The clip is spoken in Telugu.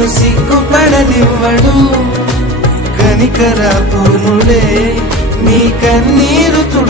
నిన్ను సిగ్గుపడనివ్వడు. కనికరాపునుడే నీ కన్నీరు తుడు